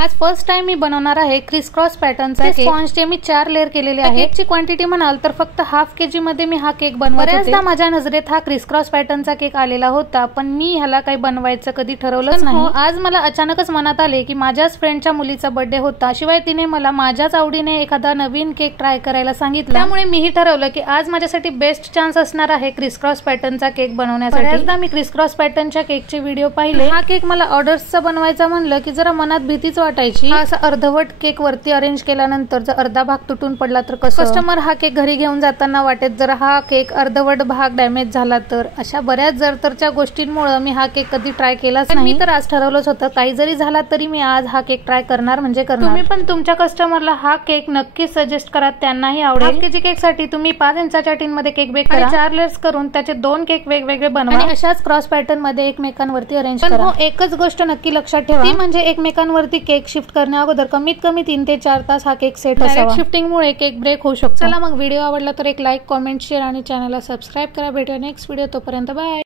आज first time मी बनवणार आहे क्रिस क्रॉस पॅटर्नचा केक। स्पॉन्जचे मी 4 लेअर केलेले आहे। केकची क्वांटिटी म्हणाल तर फक्त ½ kg मध्ये मी हा केक बनवत होते। बऱ्याचदा माझ्या नजरेत हा क्रिस क्रॉस पॅटर्नचा केक आलेला होता, पण मी ह्याला काही बनवायचं कधी ठरवलंच नाही। आज मला अचानकच मनात आले की माझ्याच फ्रेंडच्या मुलीचा बर्थडे होता, शिवाय तिने मला माझ्याच आवडीने एखादा नवीन केक ट्राय करायला सांगितलं। त्यामुळे मीही ठरवलं की आज माझ्यासाठी बेस्ट चान्स असणार आहे क्रिस क्रॉस पॅटर्नचा केक बनवण्यासाठी। बऱ्याचदा मी क्रिस क्रॉस पॅटर्नच्या केकचे व्हिडिओ पाहिले। हा केक मला ऑर्डर्सचा बनवायचा म्हणलं की जरा मनात भीतीच वाटायची। हा असा अर्धवट केक वरती अरेंज केल्यानंतर जर अर्धा भाग तुटून पडला तर कसं? कस्टमर हा केक घरी घेऊन जाताना वाटेत जर हा केक अर्धवट भाग डॅमेज झाला तर? अशा बऱ्याच जरतरच्या गोष्टींमुळे मी हा केक कधी ट्राय केलाच नाही। मी तर आज ठरवलंच होतं काही जरी झाला तरी मी आज हा केक ट्राय करणार म्हणजे करणार। तुम्ही पण तुमच्या कस्टमरला हा केक नक्की सजेस्ट करा, त्यांनाही आवडेल। 1 kg केक साठी तुम्ही 5 इंचाच्या टीन मध्ये केक बेक करा, 4 लेयर्स करून त्याचे 2 केक वेगवेगळे बनवा आणि अशाच क्रॉस पॅटर्न मध्ये एकमेकांवरती अरेंज करा। पण एकच गोष्ट नक्की लक्षात ठेवा, ती म्हणजे एकमेकांवरती केक शिफ्ट करण्या अगोदर कमीत कमी 3 ते 4 तास हा केक सेट असावा। शिफ्टिंग मुळे केक ब्रेक होऊ शकतो। चला मग व्हिडिओ आवडला तर एक लाईक, कमेंट, शेअर आणि चॅनलला सबस्क्राईब करा। भेटूया नेक्स्ट व्हिडिओ, तोपर्यंत बाय।